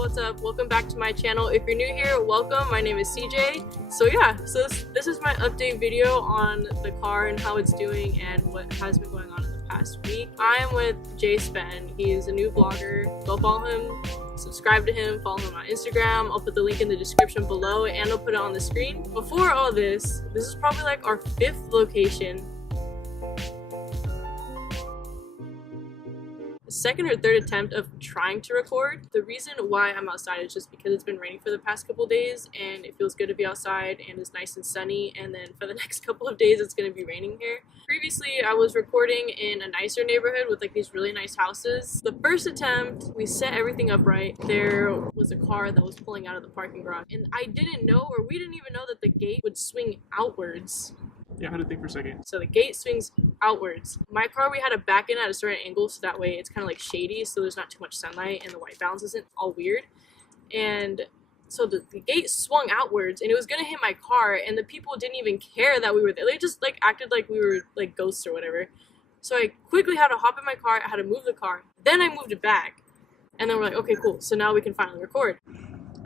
what's up? Welcome back to my channel. If you're new here, welcome. My name is CJ. So this is my update video on the car and how it's doing and what has been going on in the past week. I am with Jay Spen. He is a new vlogger. Go follow him, subscribe to him, follow him on Instagram. I'll put the link in the description below and I'll put it on the screen. Before all this is probably like our 5th location. Second or third attempt of trying to record. The reason why I'm outside is just because it's been raining for the past couple days and it feels good to be outside and it's nice and sunny, and then for the next couple of days it's going to be raining here. Previously I was recording in a nicer neighborhood with like these really nice houses. The first attempt, we set everything up right. There was a car that was pulling out of the parking garage and I didn't know, or we didn't even know, that the gate would swing outwards. Yeah, I had to think for a second. So the gate swings outwards. My car, we had to back in at a certain angle so that way it's kind of like shady, so there's not too much sunlight and the white balance isn't all weird. And so the gate swung outwards and it was gonna hit my car, and the people didn't even care that we were there. They just like acted like we were like ghosts or whatever. So I quickly had to hop in my car, I had to move the car. Then I moved it back. And then we're like, okay, cool. So now we can finally record.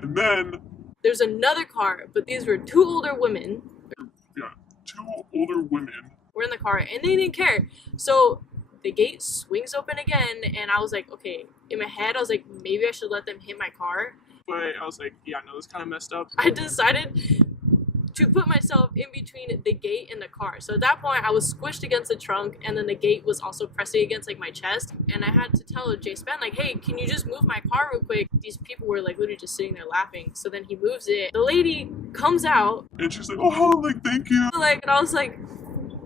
And then there's another car, but these were two older women. Two older women were in the car and they didn't care. So the gate swings open again and I was like, okay, in my head I was like, maybe I should let them hit my car. But I was like, yeah, no, this kind of messed up. I decided to put myself in between the gate and the car. So at that point I was squished against the trunk and then the gate was also pressing against like my chest, and I had to tell Jay Spen like, hey, can you just move my car real quick? These people were like literally just sitting there laughing. So then he moves it. The lady comes out and she's like, oh, like, thank you. Like, and I was like,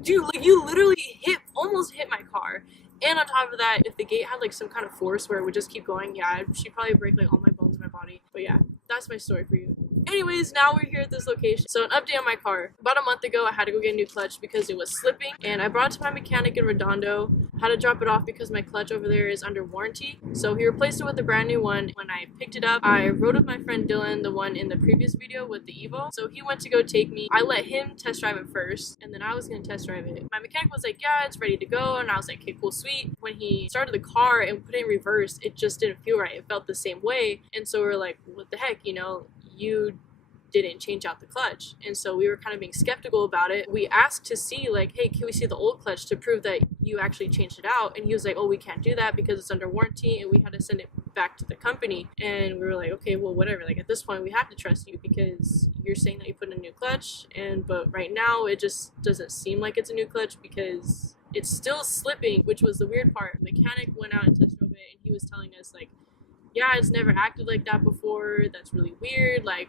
dude, like you literally almost hit my car. And on top of that, if the gate had like some kind of force where it would just keep going, yeah, she'd probably break like all my bones in my body. But yeah, that's my story for you. Anyways, now we're here at this location. So an update on my car. About a month ago, I had to go get a new clutch because it was slipping, and I brought it to my mechanic in Redondo. I had to drop it off because my clutch over there is under warranty. So he replaced it with a brand new one. When I picked it up, I rode with my friend Dylan, the one in the previous video with the Evo. So he went to go take me. I let him test drive it first, and then I was gonna test drive it. My mechanic was like, yeah, it's ready to go, and I was like, okay, cool, sweet. When he started the car and put it in reverse, it just didn't feel right. It felt the same way, and so we were like, what the heck, you know, you didn't change out the clutch. And so we were kind of being skeptical about it. We asked to see like, hey, can we see the old clutch to prove that you actually changed it out? And he was like, oh, we can't do that because it's under warranty and we had to send it back to the company. And we were like, okay, well, whatever, like at this point we have to trust you because you're saying that you put in a new clutch, but right now it just doesn't seem like it's a new clutch because it's still slipping, which was the weird part. The mechanic went out and test drove it and he was telling us like, yeah, it's never acted like that before, that's really weird, like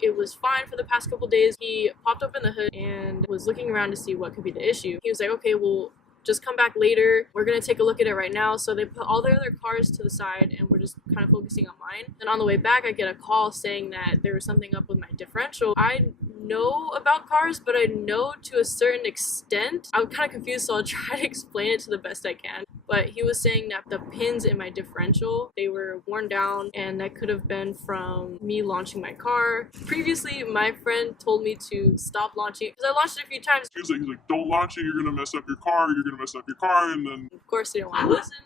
it was fine for the past couple days. He popped open the hood and was looking around to see what could be the issue. He was like, okay, well, just come back later. We're gonna take a look at it right now. So they put all their other cars to the side and we're just kind of focusing on mine. Then on the way back, I get a call saying that there was something up with my differential. I know about cars, but I know to a certain extent. I'm kind of confused, so I'll try to explain it to the best I can. But he was saying that the pins in my differential, they were worn down, and that could have been from me launching my car. Previously, my friend told me to stop launching because I launched it a few times. He's like, don't launch it, you're gonna mess up your car, and then of course they don't want to listen.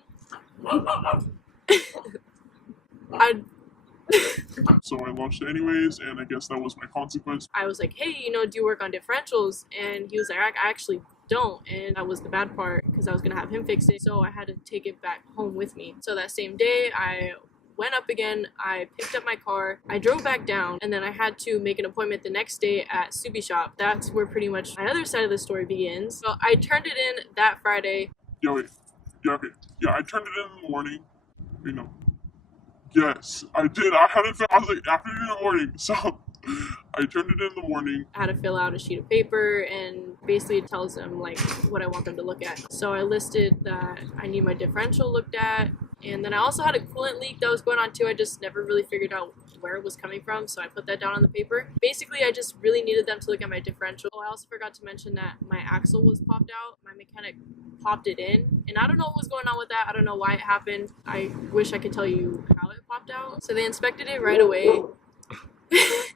So I launched it anyways, and I guess that was my consequence. I was like, hey, you know, do you work on differentials? And he was like, I actually don't, and that was the bad part because I was gonna have him fix it, so I had to take it back home with me. So that same day I went up again, I picked up my car, I drove back down, and then I had to make an appointment the next day at Subi Shop. That's where pretty much my other side of the story begins. So I turned it in that Friday. Yeah, I turned it in the morning, you know. Yes, I did. I was like, afternoon in the morning, so I turned it in the morning. I had to fill out a sheet of paper and basically it tells them like what I want them to look at. So I listed that I need my differential looked at, and then I also had a coolant leak that was going on too. I just never really figured out where it was coming from, so I put that down on the paper. Basically, I just really needed them to look at my differential. I also forgot to mention that my axle was popped out. My mechanic popped it in, and I don't know what was going on with that. I don't know why it happened. I wish I could tell you how it popped out. So they inspected it right away. It's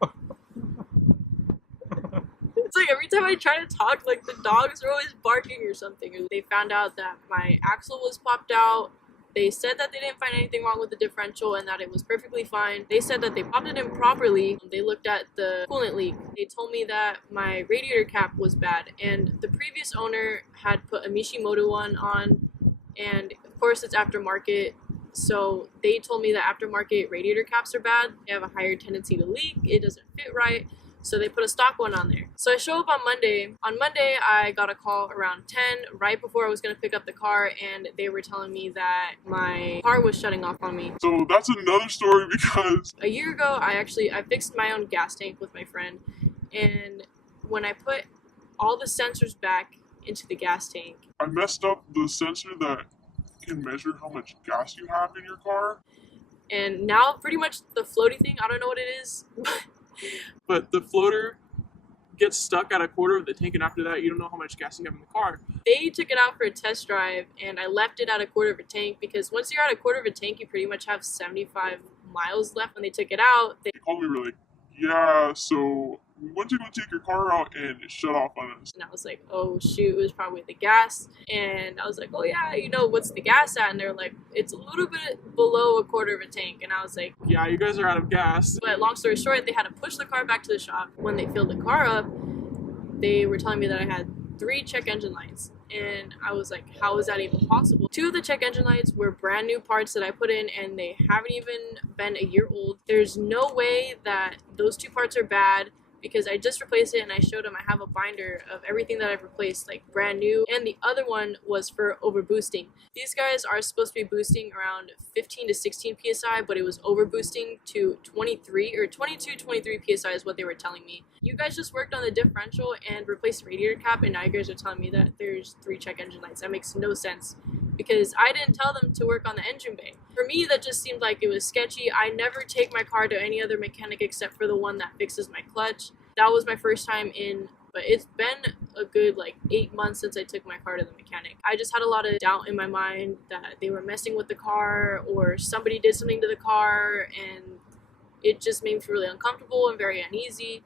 like every time I try to talk, like the dogs are always barking or something. They found out that my axle was popped out, They said that they didn't find anything wrong with the differential and that it was perfectly fine. They said that they popped it in properly. They looked at the coolant leak. They told me that my radiator cap was bad, and the previous owner had put a Mishimoto one on, and of course it's aftermarket. So they told me that aftermarket radiator caps are bad. They have a higher tendency to leak. It doesn't fit right. So they put a stock one on there. So I show up on Monday. On Monday, I got a call around 10, right before I was gonna pick up the car, and they were telling me that my car was shutting off on me. So that's another story because A year ago, I fixed my own gas tank with my friend, and when I put all the sensors back into the gas tank, I messed up the sensor that can measure how much gas you have in your car. and now pretty much the floaty thing, I don't know what it is, But the floater gets stuck at a quarter of the tank, and after that, you don't know how much gas you have in the car. they took it out for a test drive, and I left it at a quarter of a tank because once you're at a quarter of a tank, you pretty much have 75 miles left. When they took it out, They called me, really, yeah, so we went to go take your car out and it shut off on us. and I was like, oh shoot, it was probably the gas. And I was like, oh yeah, what's the gas at? And they're like, it's a little bit below a quarter of a tank. And I was like, Yeah, you guys are out of gas. but long story short, they had to push the car back to the shop. When they filled the car up, they were telling me that I had 3 check engine lights. And I was like, how is that even possible? 2 of the check engine lights were brand new parts that I put in, and they haven't even been a year old. There's no way that those 2 parts are bad, because I just replaced it, and I showed them I have a binder of everything that I've replaced, like brand new. And the other one was for overboosting. These guys are supposed to be boosting around 15 to 16 psi, but it was overboosting to 23 or 22, 23 psi is what they were telling me. You guys just worked on the differential and replaced the radiator cap, and now you guys are telling me that there's 3 check engine lights. That makes no sense, because I didn't tell them to work on the engine bay. For me, that just seemed like it was sketchy. I never take my car to any other mechanic except for the one that fixes my clutch. That was my first time in, but it's been a good 8 months since I took my car to the mechanic. I just had a lot of doubt in my mind that they were messing with the car or somebody did something to the car, and it just made me feel really uncomfortable and very uneasy.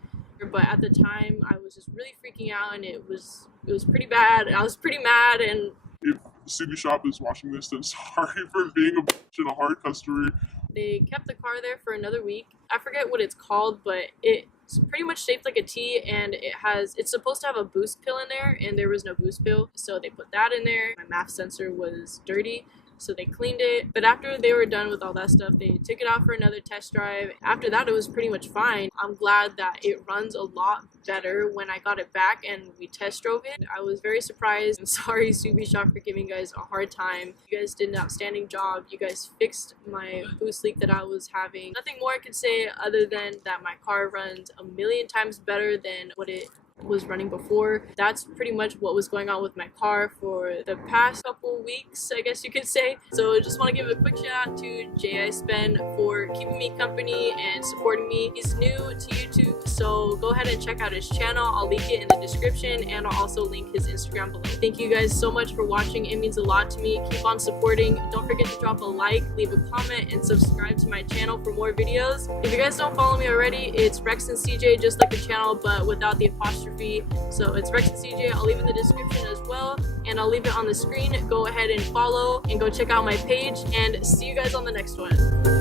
But at the time, I was just really freaking out, and it was pretty bad. I was pretty mad, and If CB Shop is watching this, then sorry for being a bitch and a hard customer. they kept the car there for another week. I forget what it's called, but it's pretty much shaped like a T, and it's supposed to have a boost pill in there, and there was no boost pill, so they put that in there. My MAF sensor was dirty, so they cleaned it. But after they were done with all that stuff, they took it out for another test drive. After that, it was pretty much fine. I'm glad that it runs a lot better when I got it back and we test drove it. I was very surprised. I'm sorry, Subi Shop, for giving you guys a hard time. You guys did an outstanding job. You guys fixed my boost leak that I was having. Nothing more I could say other than that my car runs a million times better than what it was running before. That's pretty much what was going on with my car for the past couple weeks, I guess you could say. So I just want to give a quick shout out to J.I. Spen for keeping me company and supporting me. He's new to YouTube, so go ahead and check out his channel. I'll link it in the description, and I'll also link his Instagram below. Thank you guys so much for watching. It means a lot to me. Keep on supporting. Don't forget to drop a like, leave a comment, and subscribe to my channel for more videos. If you guys don't follow me already, it's Rex and CJ, just like the channel, but without the apostrophe. So it's Rex and CJ. I'll leave it in the description as well, and I'll leave it on the screen. Go ahead and follow and go check out my page, and see you guys on the next one.